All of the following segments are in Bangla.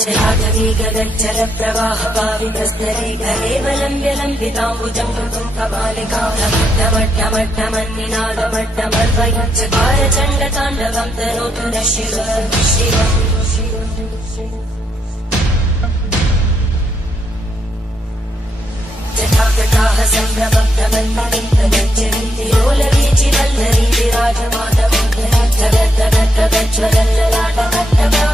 जलाटवीगगज्जलप्रवाहपावितस्तरे गले बलम्ब्य लम्बिताम्बुजं कृतं कपालिका डमट्टमट्टमन्निनादमट्टमर्वयुच्चकार चण्डताण्डवं तनोतु न शिव शिव जटाकटाः सम्भ्रमब्धमन्मलिन्दगज्जन्ति लोलवीचिवल्लरी विराजमानवं जगद्दगद्दगज्ज्वलल्ललाटकट्टभावकै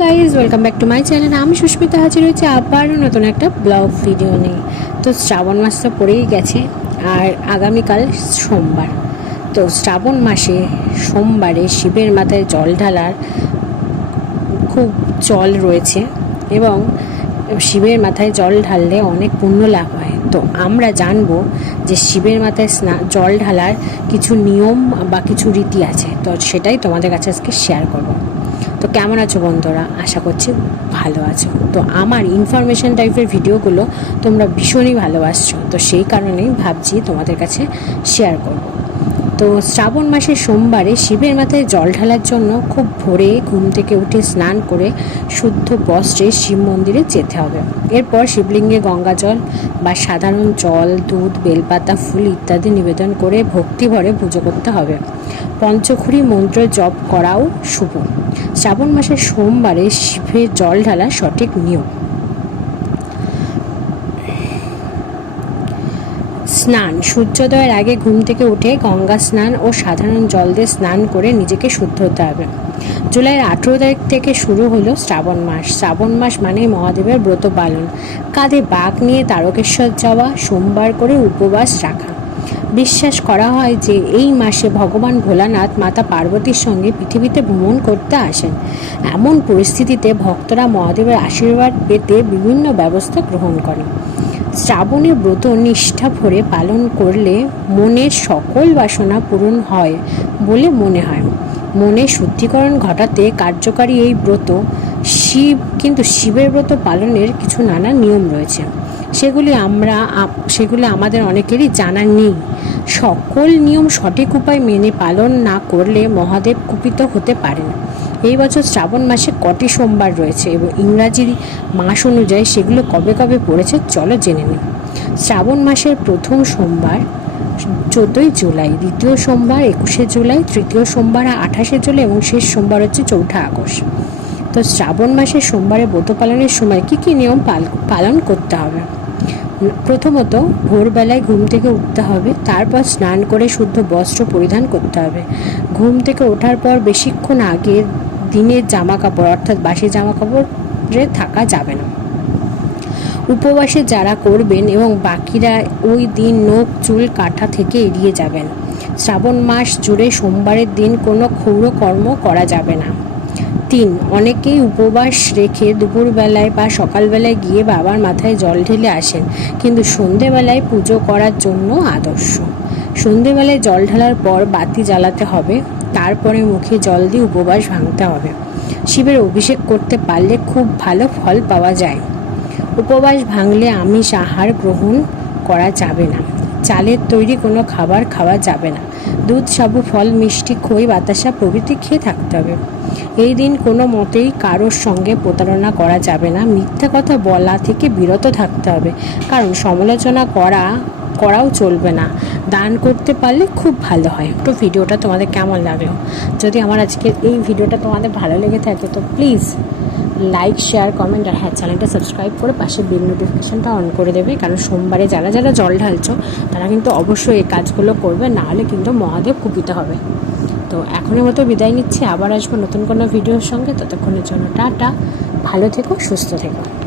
guys welcome back to my channel আমি সুস্মিতা হাজির হয়েছে আবারও নতুন একটা ব্লগ ভিডিও নিয়ে। তো শ্রাবণ মাস তো পড়েই গেছে, আর আগামীকাল সোমবার। তো শ্রাবণ মাসে সোমবারে শিবের মাথায় জল ঢালার খুব চল রয়েছে এবং শিবের মাথায় জল ঢাললে অনেক পুণ্য লাভ হয়। তো আমরা জানব যে শিবের মাথায় স্না, জল ঢালার কিছু নিয়ম বা কিছু রীতি আছে। তো সেটাই তোমাদের কাছে আজকে শেয়ার করব। তো কেমন আছো বন্ধুরা? আশা করছি ভালো আছো। তো আমার ইনফরমেশন টাইপের ভিডিওগুলো তোমরা ভীষণই ভালোবাসছো। তো সেই কারণেই ভাবছি তোমাদের কাছে শেয়ার করব। তো শ্রাবণ মাসের সোমবারে শিবের মাথায় জল ঢালার জন্য খুব ভোরে ঘুম থেকে উঠে স্নান করে শুদ্ধ বস্ত্রে শিব মন্দিরে যেতে হবে। এরপর শিবলিঙ্গে গঙ্গা জল বা সাধারণ জল, দুধ, বেলপাতা, ফুল ইত্যাদি নিবেদন করে ভক্তি ভরে পুজো করতে হবে। পঞ্চখুরি মন্ত্র জপ করাও শুভ। শ্রাবণ মাসের সোমবারে শিবের জল ঢালা সঠিক নিয়ম। স্নান, সূর্যোদয়ের আগে ঘুম থেকে উঠে গঙ্গা স্নান ও সাধারণ জল দিয়ে স্নান করে নিজেকে শুদ্ধ হতে হবে। জুলাইয়ের আঠেরো তারিখ থেকে শুরু হলো শ্রাবণ মাস। শ্রাবণ মাস মানেই মহাদেবের ব্রত পালন। কাঁধে বাঘ নিয়ে তারকেশ্বর যাওয়া, সোমবার করে উপবাস রাখা। বিশ্বাস করা হয় যে এই মাসে ভগবান ভোলানাথ মাতা পার্বতীর সঙ্গে পৃথিবীতে ভ্রমণ করতে আসেন। এমন পরিস্থিতিতে ভক্তরা মহাদেবের আশীর্বাদ পেতে বিভিন্ন ব্যবস্থা গ্রহণ করেন। শ্রাবণের ব্রত নিষ্ঠা ভরে পালন করলে মনের সকল বাসনা পূরণ হয় বলে মনে হয়। মনের শুদ্ধিকরণ ঘটাতে কার্যকারী এই ব্রত শিব, কিন্তু শিবের ব্রত পালনের কিছু নানা নিয়ম রয়েছে। সেগুলি আমরা সেগুলি আমাদের অনেকেরই জানা নেই। সকল নিয়ম সঠিক উপায় মেনে পালন না করলে মহাদেব কুপিত হতে পারেন। এই বছর শ্রাবণ মাসে কটি সোমবার রয়েছে এবং ইংরাজির মাস অনুযায়ী সেগুলো কবে কবে পড়েছে চলো জেনে নিই। শ্রাবণ মাসের প্রথম সোমবার চোদ্দোই জুলাই, দ্বিতীয় সোমবার একুশে জুলাই, তৃতীয় সোমবার আঠাশে জুলাই এবং শেষ সোমবার হচ্ছে চৌঠা আগস্ট। তো শ্রাবণ মাসের সোমবারে ব্রত পালনের সময় কি কি নিয়ম পাল- পালন করতে হবে? প্রথমত ভোরবেলায় ঘুম থেকে উঠতে হবে, তারপর স্নান করে শুদ্ধ বস্ত্র পরিধান করতে হবে। ঘুম থেকে ওঠার পর বেশিক্ষণ আগে দিনের জামা কাপড় অর্থাৎ বাসি জামা কাপড়ে থাকা যাবে না। উপবাসে যারা করবেন এবং বাকিরা ওই দিন নখ, চুল কাটা থেকে এড়িয়ে যাবেন। শ্রাবণ মাস জুড়ে সোমবারের দিন কোনো ক্ষৌর কর্ম করা যাবে না। তিন। অনেকেই উপবাস রেখে দুপুরবেলায় বা সকালবেলায় গিয়ে বাবার মাথায় জল ঢেলে আসেন, কিন্তু সন্ধেবেলায় পুজো করার জন্য আদর্শ। সন্ধেবেলায় জল ঢালার পর বাতি জ্বালাতে হবে, তারপরে মুখে জল দিয়ে উপবাস ভাঙতে হবে। শিবের অভিষেক করতে পারলে খুব ভালো ফল পাওয়া যায়। উপবাস ভাঙলে আমিষ আহার গ্রহণ করা যাবে না। চালের তৈরি কোনো খাবার খাওয়া যাবে না। দুধ সাবু ফল, মিষ্টি, খই, বাতাসা প্রভৃতি খেয়ে থাকতে হবে। এই দিন কোনো মতেই কারোর সঙ্গে প্রতারণা করা যাবে না। মিথ্যা কথা বলা থেকে বিরত থাকতে হবে। কারণ সমালোচনা করা, করাও চলবে না। দান করতে পারলে খুব ভালো হয়। তো ভিডিওটা তোমাদের কেমন লাগল? যদি আমার আজকের এই ভিডিওটা তোমাদের ভালো লেগে থাকে, তো প্লিজ লাইক শেয়ার কমেন্ট আর হ্যাঁ চ্যানেলটা সাবস্ক্রাইব করে পাশে বিল নোটিফিকেশানটা অন করে দেবে। কারণ সোমবারে যারা যারা জল ঢালছো, তারা কিন্তু অবশ্যই এই কাজগুলো করবে নাহলে কিন্তু মহাদেব কুপিত হবে। তো এখনের মতো বিদায় নিচ্ছি। আবার আসব নতুন কোনো ভিডিওর সঙ্গে। ততক্ষণের জন্য টাটা। ভালো থেকো, সুস্থ থেকো।